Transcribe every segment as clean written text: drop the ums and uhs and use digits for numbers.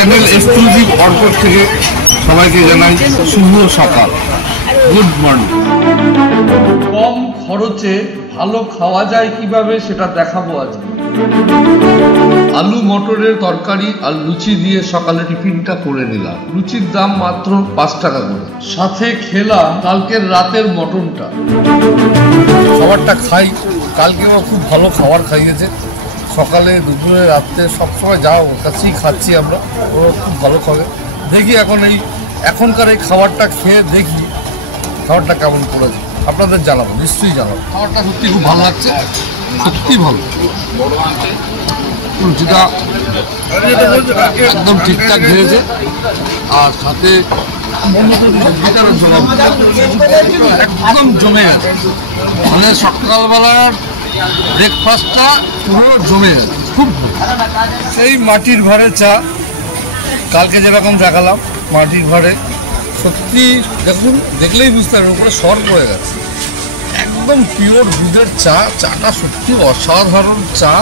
Channel exclusive অর্পণ থেকে সবাইকে জানাই শুভ সকাল, গুড মর্নিং। কম খরচে ভালো খাওয়া যায় কিভাবে সেটা দেখাবো আজকে। আলু মটরের তরকারি আর লুচি দিয়ে সকালে টিফিনটা করে নিলাম। লুচির দাম মাত্র 5 টাকা করে। সাথে খেলাম কালকের রাতের মটনটা। খাবারটা খাই, কালকে আমার খুব ভালো খাবার খাইয়েছে। সকালে দুপুরে রাত্রে সবসময় যাও ওর কাছেই খাচ্ছি আমরা, ওরা খুব ভালো খাবে। দেখি এখনকার এই খাবারটা খেয়ে দেখি খাবারটা কেমন করেছে, আপনাদের জানাবো, নিশ্চয়ই জানাবো। খাবারটা সত্যি খুব ভালো লাগছে, সত্যি ভালো। লুচিটা একদম ঠিকঠাক খেয়েছে, আর সাথে একদম জমে গেছে। মানে সকালবেলার ব্রেকফাস্টটা পুরো জমে গেছে, খুব সেই মাটির ভাঁড়ে চা। কালকে যেরকম দেখালাম মাটির ভাঁড়ে, সত্যি দেখুন, দেখলেই বুঝতে পারবেন উপরে সর পড়ে গেছে। একদম পিওর দুধের চা, চাটা সত্যি অসাধারণ চা।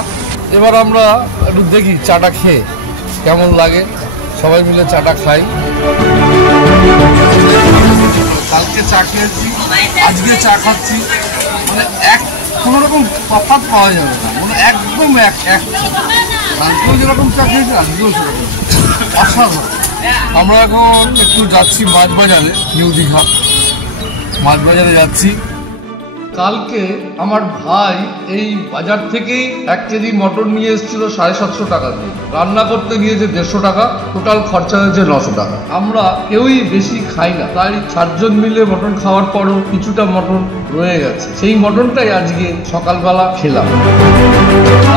এবার আমরা একটু দেখি চাটা খেয়ে কেমন লাগে, সবাই মিলে চাটা খাই। কালকে চা খেয়েছি, আজকে চা খাচ্ছি, মানে কোনো রকম তফাৎ পাওয়া যাবে না, মানে একদম এক কালকেও যেরকম চা খেয়েছি আজকেও সেরকম অসাধারণ। আমরা এখন একটু যাচ্ছি মাছ বাজারে, নিউ দীঘা মাছ বাজারে যাচ্ছি। কালকে আমার ভাই এই বাজার থেকেই 1 কেজি মটন নিয়ে এসেছিল 750 টাকা দিয়ে, রান্না করতে নিয়েছে 150 টাকা, টোটাল খরচা হয়েছে 900 টাকা। আমরা কেউই বেশি খাই না, তাই 4 জন মিলে মটন খাওয়ার পরও কিছুটা মটন রয়ে গেছে, সেই মটনটাই আজকে সকালবেলা খেলাম।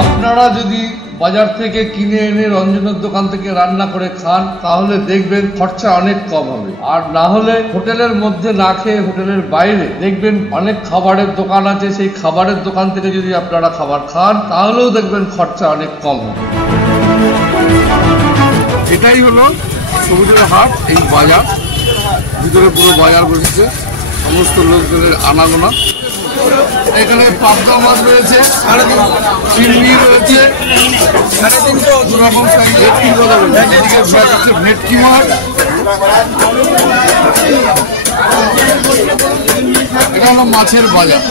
আপনারা যদি বাজার থেকে কিনে এনে রঞ্জনের দোকান থেকে রান্না করে খান তাহলে দেখবেন খরচা অনেক কম হবে। আর না হলে হোটেলের মধ্যে না খেয়ে হোটেলের বাইরে দেখবেন অনেক খাবারের দোকান আছে, সেই খাবারের দোকান থেকে যদি আপনারা খাবার খান তাহলেও দেখবেন খরচা অনেক কম হবে। এটাই হলো সমুদ্রের হাট, এই বাজার ভিতরে পুরো বাজার বসেছে, সমস্ত লোকজনের আনাগোনা। এখানে পাবদা মাছ রয়েছে, চিংড়ি রয়েছে, ভেটকি মাছ। এটা হলো মাছের বাজার।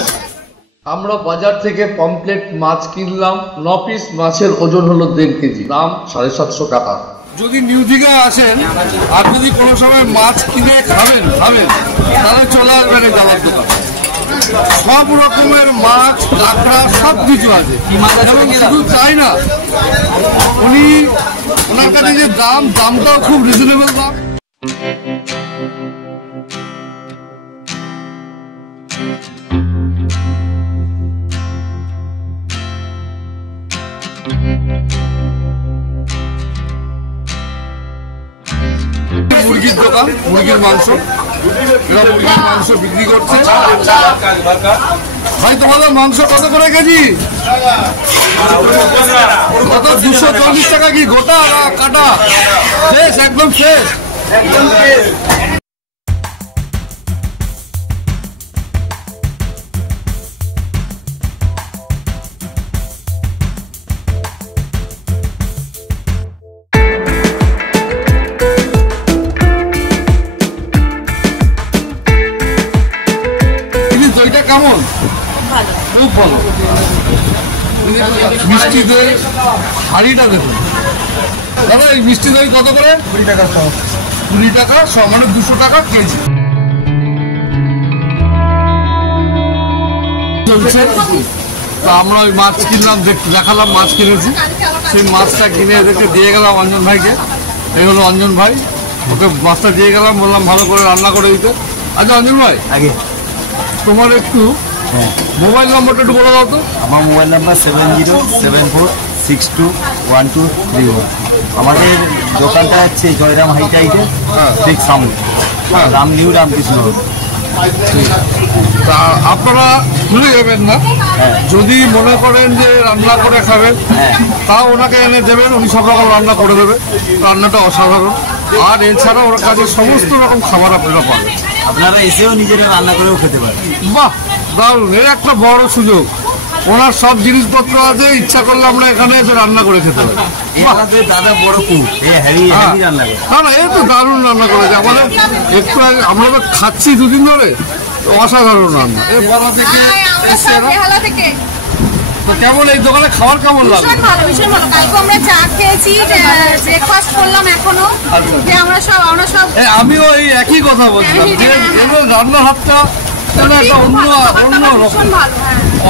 আমরা বাজার থেকে পমপ্লেট মাছ কিনলাম, 9 পিস মাছের ওজন হলো 1.5 কেজি, দাম 750 টাকা। যদি নিউ দীঘা আসেন আর যদি কোনো সময় মাছ কিনে খাবেন তাহলে চলে আসবেন এই দাদার দোকান। সব রকমের মাছ, কাঁকড়া সব কিছু আছে। শুধু তাই না, ওনার কাছে যে দামটাও খুব রিজনেবল দাম। মুরগির দোকান, মুরগির মাংস, এরা মুরগির মাংস বিক্রি করছে। ভাই তোমাদের মাংস কত করে কেজি? কত? 240 টাকা কি গোটা কাটা? ফ্রেশ, একদম ফ্রেশ। কেমন? খুব ভালো। মিষ্টি দই হাঁড়িটা দেখুন দাদা, এই মিষ্টি দই কত করে? 20 টাকা সহ। 20 টাকা সহ, মানে 200 টাকা কেজি। তা আমরা ওই মাছ কিনলাম, দেখালাম মাছ কিনেছি, সেই মাছটা কিনে এদেরকে দিয়ে গেলাম অঞ্জন ভাইকে। এই হলো অঞ্জন ভাই, ওকে মাছটা দিয়ে গেলাম, বললাম ভালো করে রান্না করে দিতে। আচ্ছা অঞ্জন ভাই, আগে তোমার একটু মোবাইল নম্বরটা একটু বলে দাও তো। আমার মোবাইল নাম্বার 7074621231। আমাদের দোকানটা হচ্ছে জয়রাম হাইটাইটের ঠিক সামনে, নিউ রামকৃষ্ণ। তা আপনারা ভুলে যাবেন না, যদি মনে করেন যে রান্না করে খাবেন তাও ওনাকে এনে দেবেন, উনি সব রকম রান্না করে দেবে। রান্নাটা অসাধারণ। আর এছাড়া ওর কাছে সমস্ত রকম খাবার আপনারা পাবেন, আপনারা এসেও নিজেরা রান্না করেও খেতে পারেন। বাহ, দারুণ, এর একটা বড় সুযোগ। ওনার সব জিনিসপত্র আছে, ইচ্ছা করলে আমরা এখানে এসে রান্না করে খেতে পারি। দাদা বড় কুক, হেভি রান্না করে। না না, এই তো দারুণ রান্না করেছে। আমাদের একটু আগে আমরা তো খাচ্ছি দুদিন ধরে, অসাধারণ রান্না। এই বড় থেকে এসছে এরা। তো কেমন এই দোকানে খাবার কেমন লাগে? ভীষণ ভালো, ভীষণ ভালো। কালকে আমরা চা খেয়েছি, ব্রেকফাস্ট করলাম এখনো, যে আমরা সব আমিও এই একই কথা বলছিলাম যে এগুলো রান্নার হাতটা একটা অন্য রকম,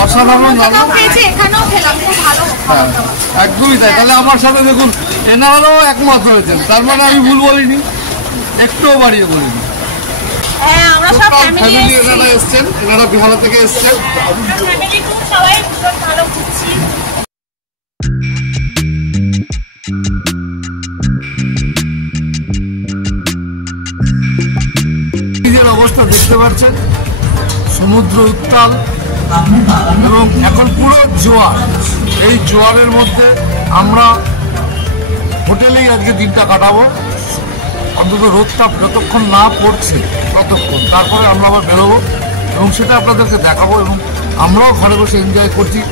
অসাধারণ রান্না খেয়েছি, এখানেও খেলাম, খুব ভালো। একদমই তাই। তাহলে আমার সাথে দেখুন এনারাও একমত হয়েছেন, তার মানে আমি ভুল বলিনি, একটুও বাড়িয়ে বলিনি। হ্যাঁ, আমরা সব ফ্যামিলি এনারা এসছেন, এনারা বিমানা থেকে এসছেন। সবাই ভীষণ ভালো খুঁজছি। নিজের অবস্থা দেখতে পাচ্ছেন, সমুদ্র উত্তাল এবং এখন পুরো জোয়ার। এই জোয়ারের মধ্যে আমরা হোটেলেই আজকে দিনটা কাটাবো, অন্তত রোদটা যতক্ষণ না পড়ছে ততক্ষণ, তারপরে আমরা আবার বেরোবো এবং সেটা আপনাদেরকে দেখাবো এবং আমরাও ঘরে বসে এনজয় করছি।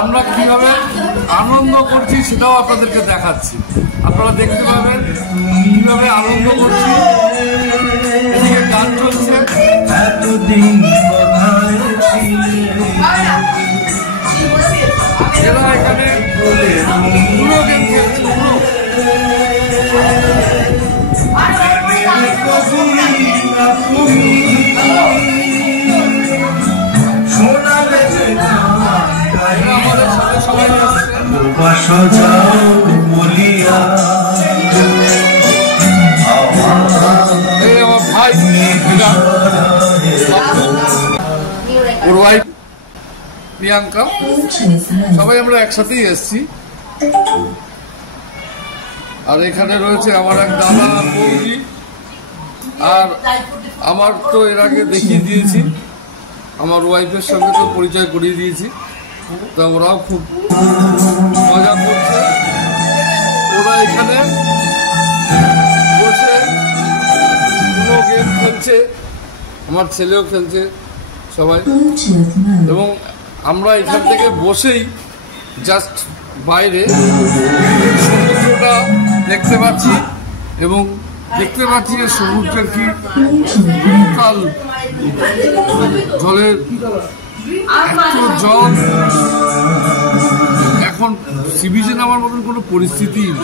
আমরা কিভাবে আনন্দ করছি সেটাও আপনাদেরকে দেখাচ্ছি, আপনারা দেখতে পাবেন কিভাবে আনন্দ করছি। এদিকে গান চলছে, এরা এখানে পুরো গেম খেলছে, পুরো। আমাদের সাথে সবাই এই আমার ভাই, ওর ওয়াইফ প্রিয়াঙ্কা, সবাই আমরা একসাথেই এসছি। আর এখানে রয়েছে আমার এক দাদা আর বৌদি, আর আমার তো এর আগে দেখিয়ে দিয়েছি, আমার ওয়াইফের সঙ্গে তো পরিচয় করিয়ে দিয়েছি। তা ওরাও খুব মজা করছে, ওরা এখানে বসে পুরো গেম খেলছে, আমার ছেলেও খেলছে সবাই। এবং আমরা এখান থেকে বসেই জাস্ট বাইরে সমুদ্রটা দেখতে পাচ্ছি এবং দেখতে পাচ্ছি যে সমুদ্রের কি বিশাল জলের এত জল, এখন সি বিচে নামার মতন কোনো পরিস্থিতি নেই।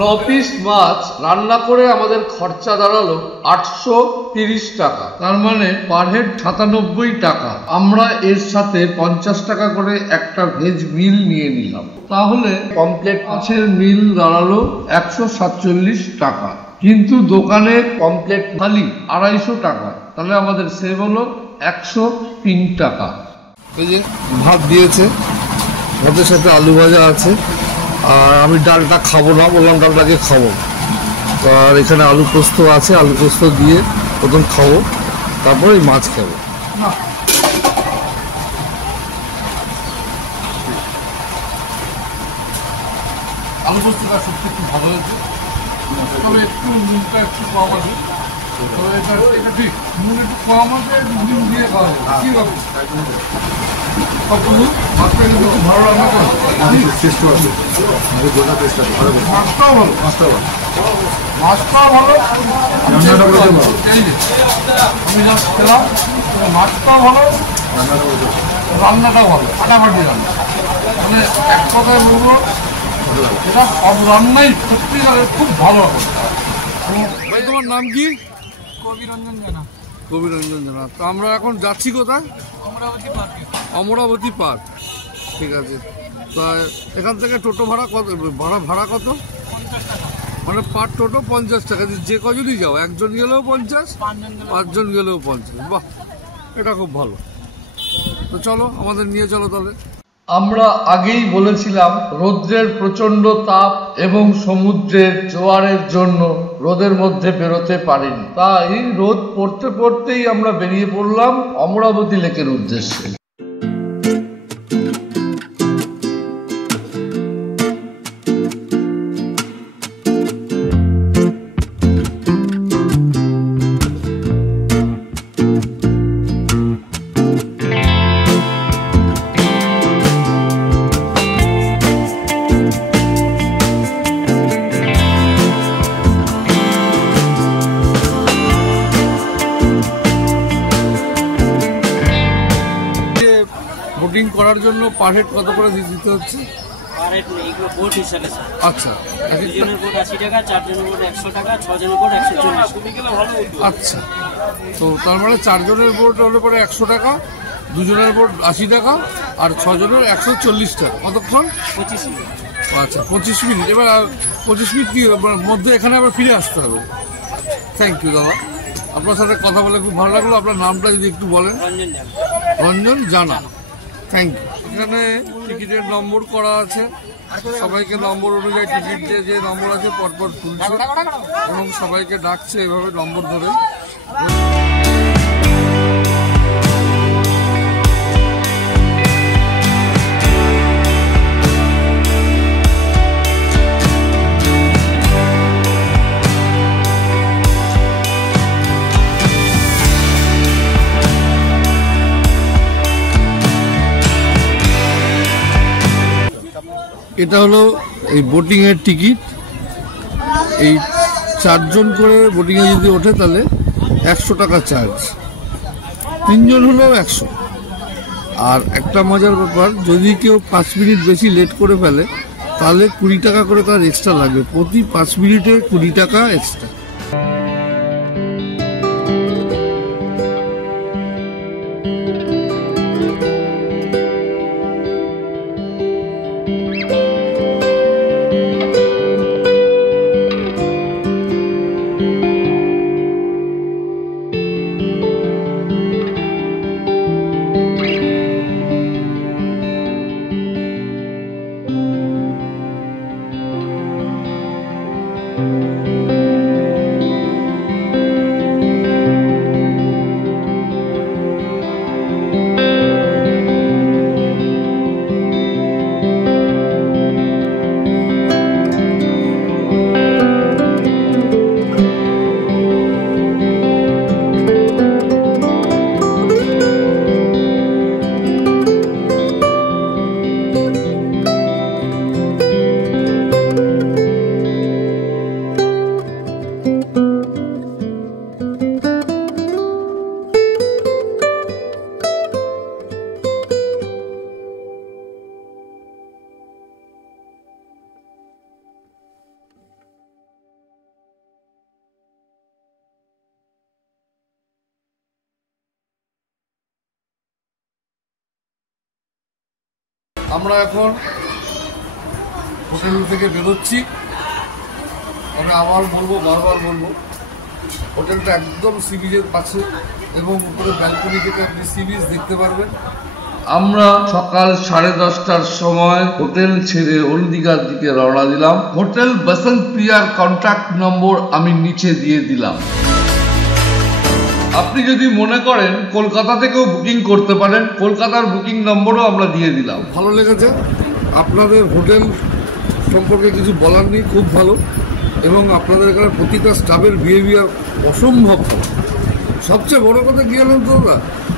নর্থ ইস্ট মাছ রান্না করে আমাদের খরচা দাঁড়ালো 830 টাকা, তার মানে পার হেড 97 টাকা। আমরা এর সাথে 50 টাকা করে একটা ভেজ মিল নিয়ে নিলাম, তাহলে কমপ্লিট মাছের মিল দাঁড়ালো 147 টাকা। কিন্তু দোকানে কমপ্লিট থালি 250 টাকা, তাহলে আমাদের সেভ হলো 103 টাকা। এই যে ভাত দিয়েছে, ভাতের সাথে আলু ভাজা আছে, আর আমি ডালটা খাবো না, বললাম ডালটাকে খাবো। আর এখানে আলু পোস্ত আছে, আলু পোস্ত দিয়ে প্রথম খাবো, তারপরে এই মাছ খাবো। আলু পোস্তটা সত্যি খুব ভালো হয়েছে, তবে একটু নুনটা একটু কম আছে, তবে এটা ঠিক, নুন একটু কম আছে, নুন দিয়ে খাওয়া যায়, কি হবে মাছটা কিন্তু খুব ভালো রান্না করে, মাছটাও ভালো, মাছটাও ভালো, আমি জাস্ট খেলাম, মাছটাও ভালো, রান্নাটাও ভালো, ফাটাফাটি রান্না। মানে এক কথায় বলবো এটা সব রান্নাই সত্যিকারের খুব ভালো। ভাই তোমার নাম কি? কবিরঞ্জন জানা। কবিরঞ্জন জানা। তো আমরা এখন যাচ্ছি কোথায়? অমরাবতী পার্ক। ঠিক আছে, তা এখান থেকে টোটো ভাড়া কত? ভাড়া কত? 50 টাকা। মানে পার টোটো 50 টাকা, যে কজনই যাও, একজন গেলেও 50, 5জন গেলেও 50। বাহ, এটা খুব ভালো। তো চলো, আমাদের নিয়ে চলো তাহলে। আমরা আগেই বলেছিলাম রৌদ্রের প্রচন্ড তাপ এবং সমুদ্রের জোয়ারের জন্য রোদের মধ্যে বেরোতে পারিনি, তাই রোদ পড়তে পড়তেই আমরা বেরিয়ে পড়লাম অমরাবতী লেকের উদ্দেশ্যে। বোটিং করার জন্য পার হেড কত করে দিতে হচ্ছে? পার হেড নেই, এগুলো বোট হিসাবে স্যার। আচ্ছা, দুজনের বোট 80 টাকা, 4 জনের বোট 100 টাকা, 6 জনের বোট 140। আচ্ছা, তো তার মানে 4 জনের বোট হলে পরে 100 টাকা, 2 জনের বোট 80 টাকা, আর 6 জনের 140 টাকা। কতক্ষণ? 25 মিনিট। আচ্ছা, 25 মিনিট। এবার 25 মিনিট কি মধ্যে এখানে আবার ফিরে আসতে হবে? থ্যাংক ইউ দাদা, আপনার সাথে কথা বলে খুব ভালো লাগলো। আপনার নামটা যদি একটু বলেন। রঞ্জন জানা। Thank you. এখানে টিকিটের নম্বর করা আছে, সবাইকে নম্বর অনুযায়ী টিকিট যে নম্বর আছে পরপর তুলছে এবং সবাইকে ডাকছে এভাবে নম্বর ধরে। এটা হলো এই বোটিংয়ের টিকিট। এই 4 জন করে বোটিংয়ে যদি ওঠে তাহলে 100 টাকা চার্জ, 3 জন হলেও 100। আর একটা মজার ব্যাপার, যদি কেউ 5 মিনিট বেশি লেট করে ফেলে তাহলে 20 টাকা করে তার এক্সট্রা লাগবে, প্রতি 5 মিনিটে 20 টাকা এক্সট্রা। আমরা এখন হোটেল থেকে বেরোচ্ছি। আমি আবার বলবো, বারবার বলবো, হোটেলটা একদম সি বিচের পাশে এবং উপরে ব্যালকনি থেকে আপনি সি বিচ দেখতে পারবেন। আমরা সকাল 10:30টার সময় হোটেল ছেড়ে হলদিঘার দিকে রওনা দিলাম। হোটেল বসন্ত প্রিয়ার কন্ট্যাক্ট নম্বর আমি নিচে দিয়ে দিলাম। আপনি যদি মনে করেন কলকাতা থেকেও বুকিং করতে পারেন, কলকাতার বুকিং নম্বরও আমরা দিয়ে দিলাম। ভালো লেগেছে, আপনাদের হোটেল সম্পর্কে কিছু বলার নেই, খুব ভালো। এবং আপনাদের এখানে প্রতিটা স্টাফের বিহেভিয়ার অসম্ভব ভালো। সবচেয়ে বড় কথা কি জানেন তো দাদা,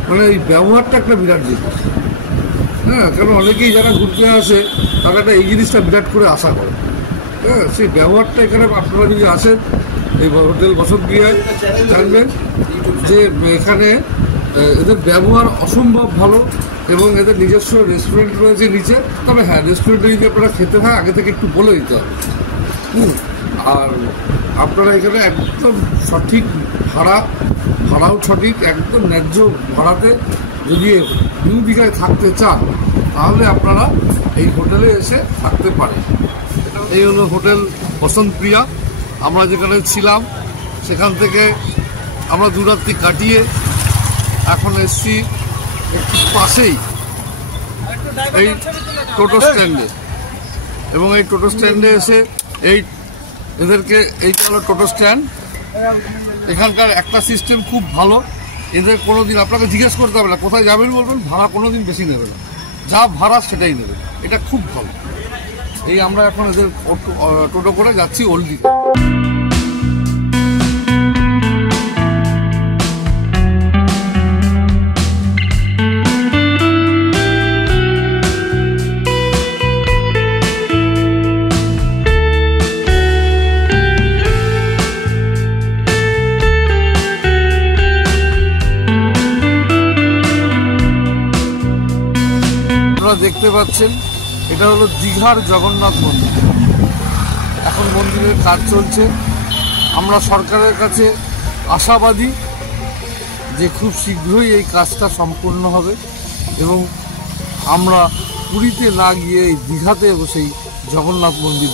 মানে এই ব্যবহারটা একটা বিরাট জিনিস। হ্যাঁ, কারণ অনেকেই যারা ঘুরতে আসে তারা একটা এই জিনিসটা বিরাট করে আশা করে। হ্যাঁ, সেই ব্যবহারটা এখানে আপনারা যদি আসেন এই হোটেল বসন্ত প্রিয়ায় জানবেন যে এখানে এদের ব্যবহার অসম্ভব ভালো এবং এদের নিজস্ব রেস্টুরেন্ট রয়েছে নিচে। তবে হ্যাঁ, রেস্টুরেন্টে যদি আপনারা খেতে হয় আগে থেকে একটু বলে দিতে হবে। আর আপনারা এখানে একদম সঠিক ভাড়াও সঠিক, একদম ন্যায্য ভাড়াতে যদি নিউ দীঘায় থাকতে চান তাহলে আপনারা এই হোটেলে এসে থাকতে পারেন। এই হলো হোটেল বসন্ত প্রিয়া। আমরা যেখানে ছিলাম সেখান থেকে আমরা 2 রাত্রি কাটিয়ে এখন এসছি একটু পাশেই এই টোটো স্ট্যান্ডে। এবং এই টোটো স্ট্যান্ডে এসে এই এদেরকে এইটা হলো টোটো স্ট্যান্ড। এখানকার একটা সিস্টেম খুব ভালো, এদের কোনোদিন আপনাকে জিজ্ঞেস করতে হবে না কোথায় যাবেন, বলবেন ভাড়া কোনোদিন বেশি নেবে না, যা ভাড়া সেটাই নেবে, এটা খুব ভালো। এই আমরা এখন এদের টোটো করে যাচ্ছি ওল্ডিতে। দেখতে পাচ্ছেন এটা হলো দীঘার জগন্নাথ মন্দির। এখন মন্দিরের কাজ চলছে। আমরা সরকারের কাছে আশাবাদী যে খুব শীঘ্রই এই কাজটা সম্পূর্ণ হবে এবং আমরা পুরীতে না গিয়ে এই দীঘাতে বসেই জগন্নাথ মন্দির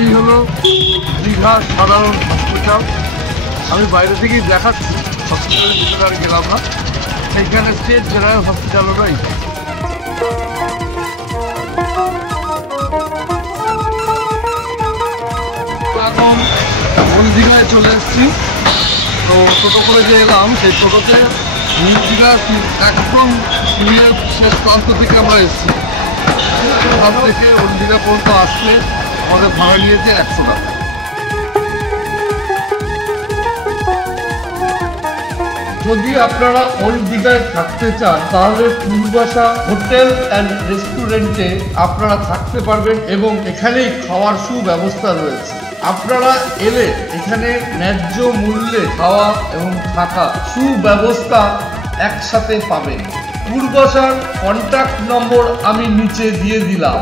এই হলো দীঘা সাধারণ হসপিটাল। আমি বাইরে থেকেই দেখাচ্ছি, হসপিটালের ভিতরে আর গেলাম না। সেইখানে স্টেট জেনারেল হসপিটালও রয়েছে। এখন ওল্ড দীঘায় চলে এসেছি। তো টোটো করে যে এলাম, সেই টোটোতে নিউ দীঘা একদম পুরীর শেষ প্রান্ত থেকে আমরা এসেছি। ওখান থেকে ওল্ড দীঘা পর্যন্ত আসলে আমাদের ভাড়া নিয়েছে 100 টাকা। যদি আপনারা ওল্ড দীঘায় থাকতে চান তাহলে পূর্বাশা হোটেল অ্যান্ড রেস্টুরেন্টে আপনারা থাকতে পারবেন এবং এখানেই খাওয়ার সুব্যবস্থা রয়েছে। আপনারা এলে এখানে ন্যায্য মূল্যে খাওয়া এবং থাকা সুব্যবস্থা একসাথে পাবেন। পূর্বাশার কন্ট্যাক্ট নম্বর আমি নিচে দিয়ে দিলাম।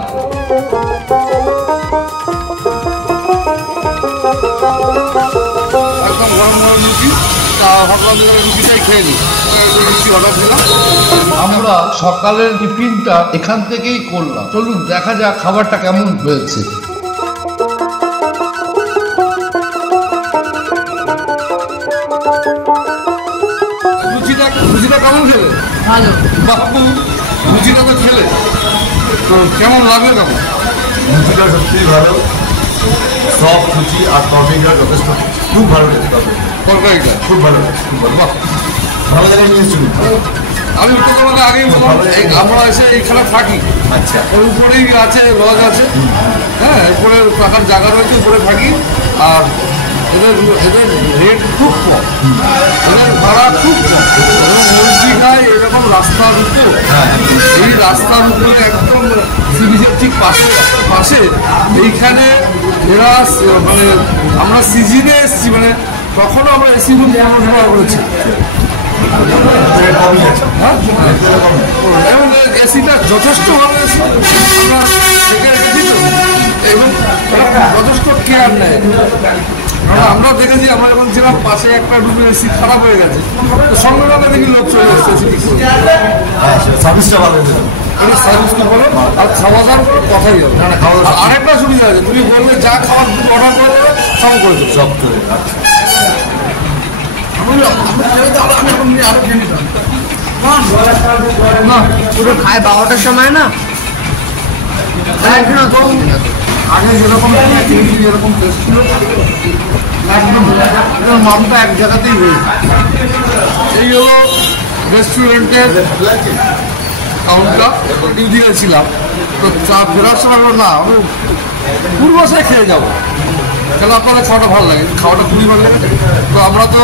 একদম গরম গরম লুচি, ভাবলাম লুচিটাই খেয়ে নিই, লুচি অর্ডার দিলাম। আমরা সকালের টিফিনটা এখান থেকেই করলাম। চলুন দেখা যাক খাবারটা কেমন হয়েছে। লুচিটা কেমন খেলে? ভালো। বাপু লুচিটা তো খেলে, তো কেমন লাগবে? কেমন লুচিটা সত্যিই ভালো, সফট লুচি আর তরকারিটা যথেষ্ট খুব ভালো লেগেছে। তরকারিটা খুব ভালো লেগেছে, খুব ভালো। বাহ, ভালো জায়গায় নিয়ে এসেছি। আমি তোমাকে আগেই বললাম আমরা এসে এখানে থাকি। আচ্ছা, ওর উপরেই আছে লজ আছে, হ্যাঁ, উপরে থাকার জায়গা রয়েছে, উপরে থাকি। আর এদের রেট খুব কম, এদের ভাড়া খুব কম এবং মসজিদায় এরকম রাস্তার উপর, এই রাস্তার উপরে একদম সি বিচের ঠিক পাশে এইখানে এরা মানে আমরা সিজনে এসেছি, মানে তখনও আমরা এসি রুম ব্যবহার করেছি এবং এসিটা যথেষ্ট ভালো এসি আমরা সেখানে রেখেছি এবং যথেষ্ট কেয়ার নেয়। আমরা দেখেছি, আমরা যখন ছিলাম পাশে একটা রুমের এসি খারাপ হয়ে গেছে, তো সঙ্গে সঙ্গে দেখি লোক চলে এসছে সার্ভিসটা ভালো হয়েছে। সার্ভিসটা ভালো আর খাওয়া দাওয়ার কোনো কথাই হবে না। আরেকটা সুবিধা আছে, তুমি বললে যা খাওয়ার তুমি অর্ডার করে দেবে, সব করে দেবে, সব করে। আচ্ছা, পুরো খায় 12টার সময় না, আগে যেরকম যেরকম টেস্ট ছিল একদম মানটা এক জায়গাতেই হয়েছে। এই হলো রেস্টুরেন্টের কাউন্টার। ডিউটিতে ছিলাম, তো চা ফেরার সময় না আমি পূর্বাশায় খেয়ে যাবো, কেন আপনাদের খাওয়াটা ভালো লাগে, খাওয়াটা খুবই ভালো লাগে। তো আমরা তো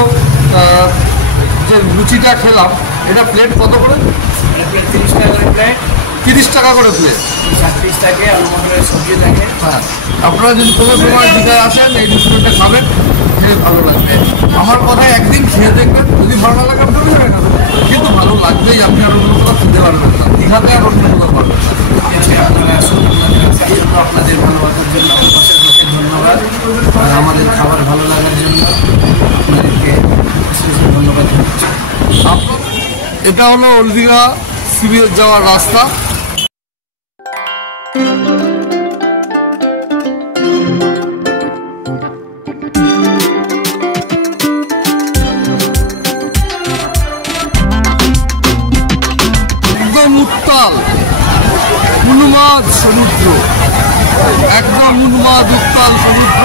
যে লুচিটা খেলাম, এটা প্লেট কত করে? 30 টাকা প্লেট, 30 টাকা করে প্লেট। 30 থাকে, আলু মটরের সবজি থাকে। হ্যাঁ, আপনারা যদি কোনো সময় দীঘায় আসেন এই রেস্টুরেন্টে খাবেন, খেয়ে ভালো লাগবে। আমার কথায় একদিন খেয়ে দেখবেন, যদি ভালো না লাগে আপনি যাবেন না, কিন্তু ভালো লাগবেই। আপনি আর অন্য কোথাও খেতে পারবেন না, দীঘাতে আর অন্য কোথাও পারবেন না। আপনারা আসুন, আপনাদের ভালোবাসার জন্য অশেষ অশেষ ধন্যবাদ। আর আমাদের খাবার ভালো লাগার জন্য আপনাদেরকে অশেষ ধন্যবাদ জানাচ্ছি। এটা হলো ওল্ড দীঘা সি বিচ যাওয়ার রাস্তা। একদম উত্তাল উন্মাদ সমুদ্র, একদম উন্মাদ উত্তাল সমুদ্র।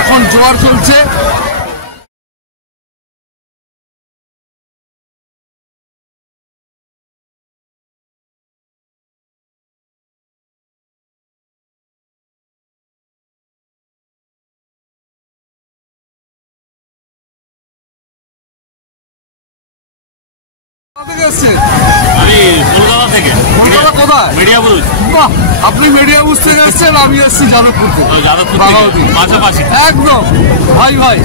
এখন জোয়ার চলছে। আমি কলকাতা থেকে। কলকাতা কোথায়? মিডিয়াবুরুজ। বাহ, আপনি মিডিয়াবুরুজ থেকে এসেছেন, আমি এসেছি যাদবপুর থেকে। যাদবপুর বাঘাওতি। থেকে পাশাপাশি। একদম ভাই ভাই।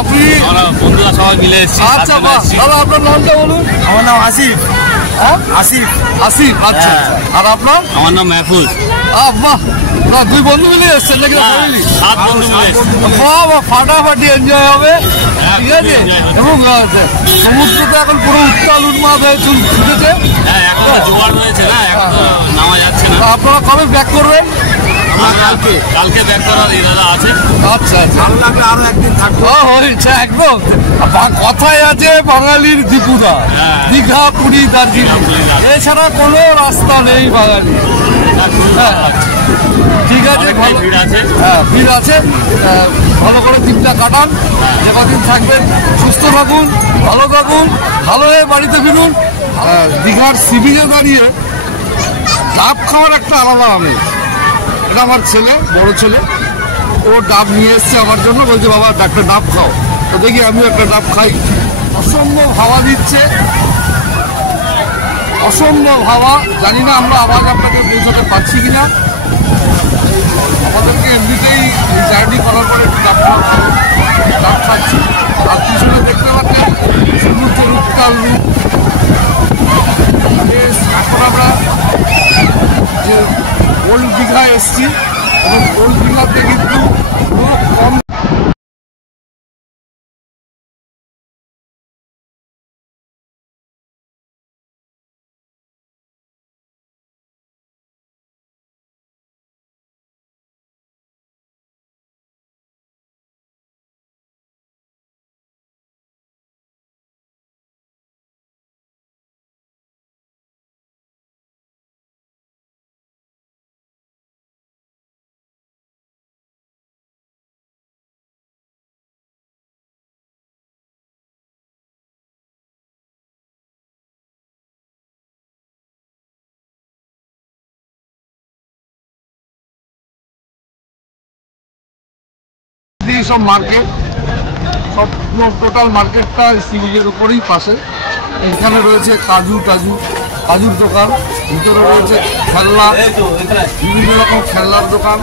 আপনি আমরা বন্ধুরা সবাই মিলে এসেছি। আচ্ছা বাহ, দাদা আপনার নামটা বলুন। আমার নাম আসিফ। হ্যাঁ আসিফ। আসিফ, আচ্ছা। আর আপনার? আমার নাম মেহফুজ। বাহ, দুই বন্ধু মিলে এসছেন নাকি? ফ্যামিলি? 7 বন্ধু মিলে এসেছি। বাহ বাহ, ফাটাফাটি এনজয় হবে, ঠিক আছে। এবং সমুদ্রটা এখন পুরো উত্তাল উন্মাদ হয়ে ছুটেছে। হ্যাঁ, এখন তো জোয়ার রয়েছে না, এখন তো নামা যাচ্ছে না। আপনারা কবে ব্যাক করবেন? কালকে ব্যাক করার ইরাদা আছে। আচ্ছা আচ্ছা, ভালো লাগলে আরো একদিন থাকবো। হয়েছে একদম। কথায় আছে বাঙালির দীপুদা, দীঘা পুরী দার্জিলিং, এছাড়া কোনো রাস্তা নেই বাঙালি। ঠিক আছে, অনেকটাই ভিড় আছে। হ্যাঁ ভিড় আছে। ভালো করে দিনটা কাটান, যে কদিন থাকবেন সুস্থ থাকুন, ভালো থাকুন, ভালো হয়ে বাড়িতে ফিরুন। দীঘার সি বিচে দাঁড়িয়ে ডাব খাওয়ার একটা আলাদা আমেজ। এটা আমার ছেলে, বড় ছেলে, ও ডাব নিয়ে এসছে আমার জন্য, বলছে বাবা একটা ডাব খাও। তো দেখি আমিও একটা ডাব খাই। অসম্ভব হাওয়া দিচ্ছে, অসম্ভব হাওয়া। জানি না আমরা আওয়াজ আপনাকে পৌঁছাতে পারছি কিনা। আমাদেরকে এমনিতেই জার্নি করার পরে একটু ডাব খাচ্ছি। আর পিছনে দেখতে পাচ্ছেন সমুদ্রের উত্তাল রূপ। এখন আমরা যে ওল্ড দীঘায় এসছি, এবং ওল্ড দীঘাতে কিন্তু লোক কম। সব মার্কেট, সব টোটাল মার্কেটটা সি বিচের উপরেই পাশে। এখানে রয়েছে কাজুর দোকান, ভিতরে রয়েছে খেলনা, বিভিন্ন রকম খেলনার দোকান,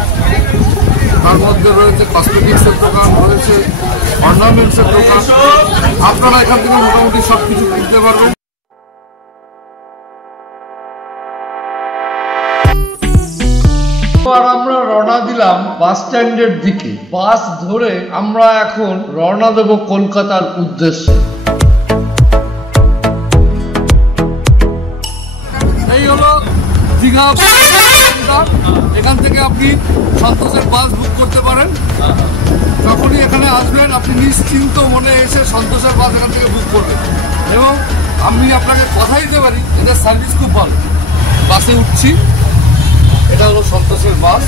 তার মধ্যে রয়েছে কসমেটিক্সের দোকান, রয়েছে অর্নামেন্টসের দোকান। আপনারা এখান থেকে মোটামুটি সব কিছু কিনতে পারবেন। আর আমরা রওনা দিলাম বাস স্ট্যান্ডের দিকে। বাস ধরে আমরা এখন রওনা দেব কলকাতার উদ্দেশ্যে। এই হলো দীঘা। এখান থেকে আপনি সন্তোষের বাস বুক করতে পারেন। যখনই এখানে আসবেন আপনি নিশ্চিন্ত মনে এসে সন্তোষের বাস এখান থেকে বুক করবেন। এবং আমি আপনাকে কথা দিতে পারি, এদের সার্ভিস খুব ভালো। বাসে উঠছি, এটা হলো সন্তোষের বাস।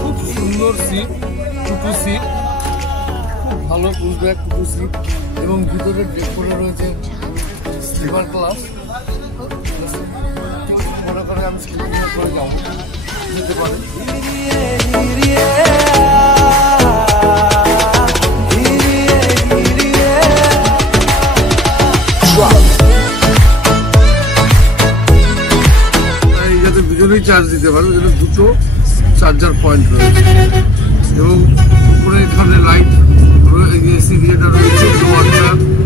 খুব সুন্দর সিট, 2 সিট, খুব ভালো পুশব্যাক 2 সিট, এবং ভিতরে ডেক করে রয়েছে স্লিপার ক্লাস। মনে করে আমি স্লিপার করে যাবো, যেতে পারি। চার্জ দিতে পারবে, যেটা দুটো চার্জার পয়েন্ট রয়েছে এবং উপরে এখানে লাইট এসি দিয়েটা রয়েছে,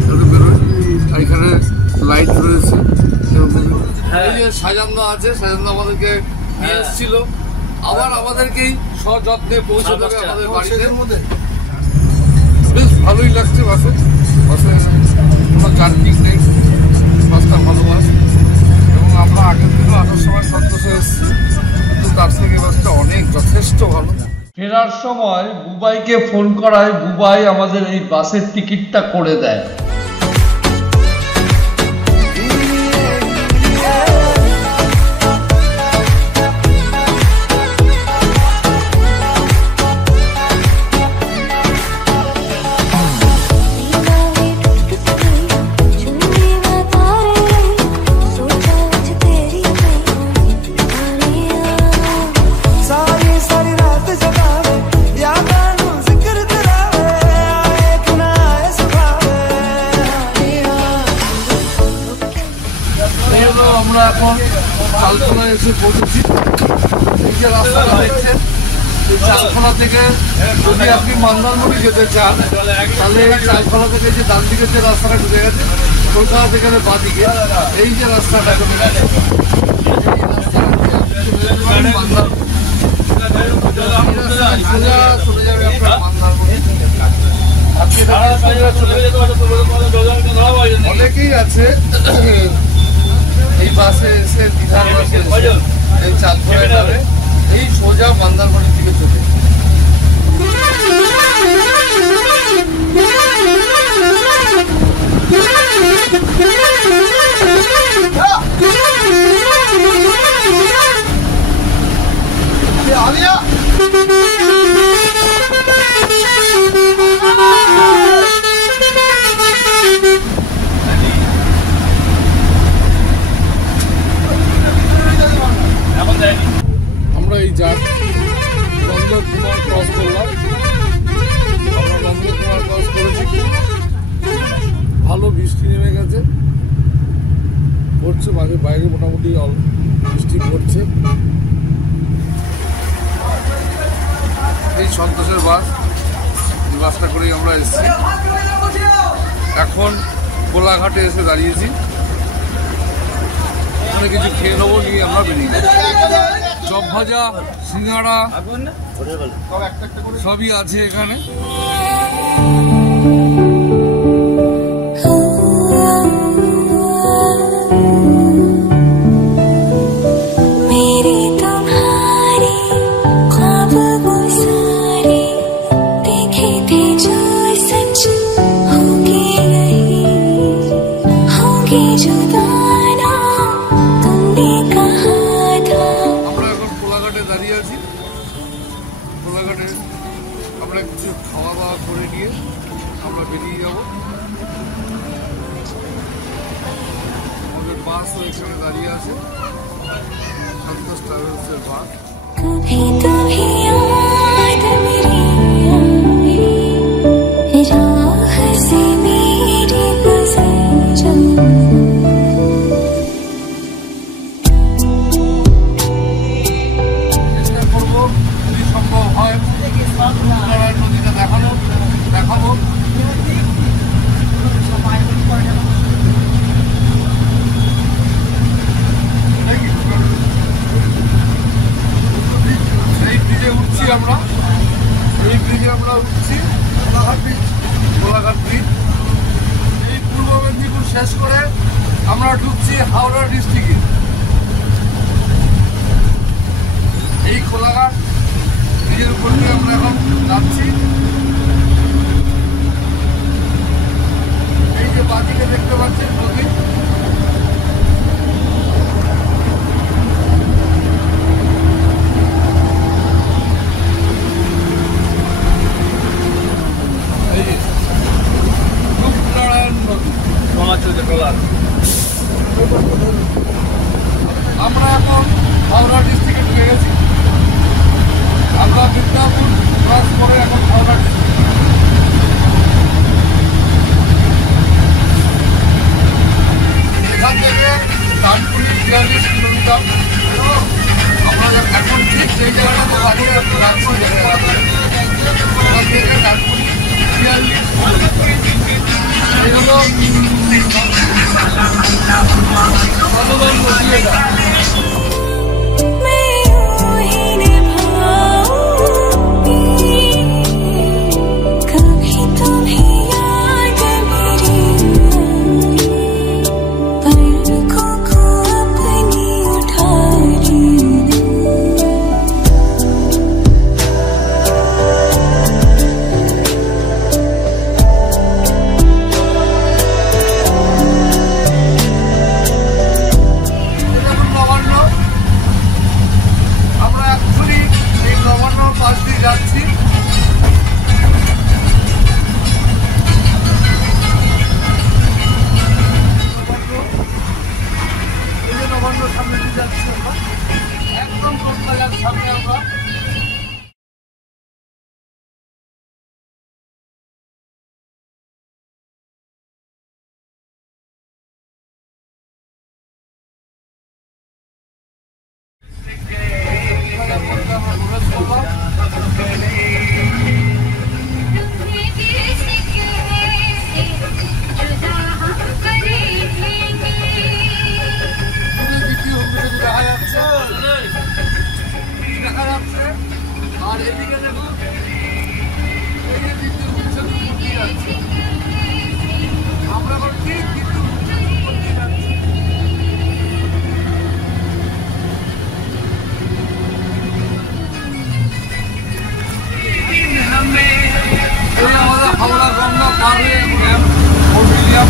যাতে বেরোয়, আর এখানে লাইট রয়েছে এবং এই যে সাজান্দা আছে, সাজান্দা আমাদেরকে নিয়ে এসেছিল, আবার আমাদেরকেই সযত্নে পৌঁছে দেবে আমাদের বাড়িতে। বেশ ভালোই লাগছে বাসে, বাসে কোনো জার্কিং নেই, বাসটা ভালো বাস এবং আমরা আগের দিনও আসার সময় সন্তোষে এসেছি, কিন্তু তার থেকে বাসটা অনেক যথেষ্ট ভালো। ফেরার সময় বুবাইকে ফোন করায় বুবাই আমাদের এই বাসের টিকিটটা করে দেয়। আমরা এখন চালখোলা এসে পৌঁছেছি। এই যে রাস্তাটা দেখছেন, এই চালখোলা থেকে যদি আপনি মন্দারমণি যেতে চান, তাহলে এই চালখোলা থেকে যে ডান দিকে যে রাস্তাটা ঢুকে গেছে, কলকাতা থেকে বাঁদিকে এই যে রাস্তাটা চলে গেছে, চলে যাবে আপনার মন্দারমণি। অনেকেই আছে এই বাসে এসে দীঘার বাসে এই চালখোলায় যাবে, এই সোজা মন্দারমণির দিকে চলে। আমরা এই নন্দকুমার ক্রস করলাম, আমরা নন্দকুমার ক্রস করেছি। ভালো বৃষ্টি নেমে গেছে, পড়ছে মাঝে, বাইরে মোটামুটি বৃষ্টি পড়ছে। এই সন্তোষের বাস, এই বাসটা করেই আমরা এসেছি। এখন কোলাঘাটে এসে দাঁড়িয়েছি, এখানে কিছু খেয়ে নেবো, নিয়ে আমরা বেরিয়ে যাবো। চপ ভাজা, সিঙ্গাড়া সবই আছে এখানে। কোলাঘাটে আমরা কিছু খাওয়া দাওয়া করে নিয়ে আমরা বেরিয়ে যাব। আমাদের বাসও এখানে দাঁড়িয়ে আছে, সন্তোষ ট্রাভেলসের বাস। নদীটা দেখাবো। এই ব্রিজে উঠছি আমরা, কোলাঘাট ব্রিজ। এই পূর্ব মেদিনীপুর শেষ করে আমরা ঢুকছি হাওড়া ডিস্ট্রিক্টে। এই কোলাঘাট ব্রিজের উপর দিয়ে আমরা এখন যাচ্ছি। এই যে বাদিকে দেখতে পাচ্ছেন নদী, আমরা এখন হাওড়া ডিস্ট্রিক্টে ঢুকে গেছি। আমরা বিদ্যাপুর ক্রস করে এখন হাওড়া ডিস্ট্রিক্ট। এখান থেকে ডানকুনি 42 কিলোমিটার। ভগবান বসিয়ে দাও। হাওড়া গঙ্গা পার হয়ে পভিলিয়াম,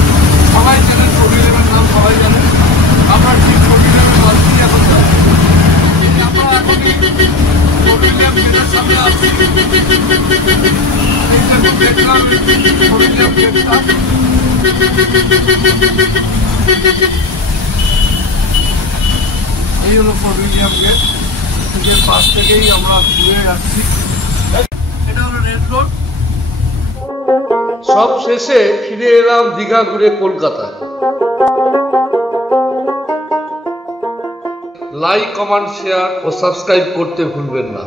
সবাই জানেন পভিলিয়ামের নাম, সবাই জানেন। আমরা ঠিক পভিলিয়ামের বাড়ি এখন পভিলিয়াম গেটের সামনে আছি। এই হলো পভিলিয়াম গেট, গেটের পাশ থেকেই আমরা ঘুরে যাচ্ছি। এটা হলো রেড রোড। সব শেষে ফিরে এলাম দীঘা ঘুরে কলকাতা। লাইক, কমেন্ট, শেয়ার ও সাবস্ক্রাইব করতে ভুলবেন না।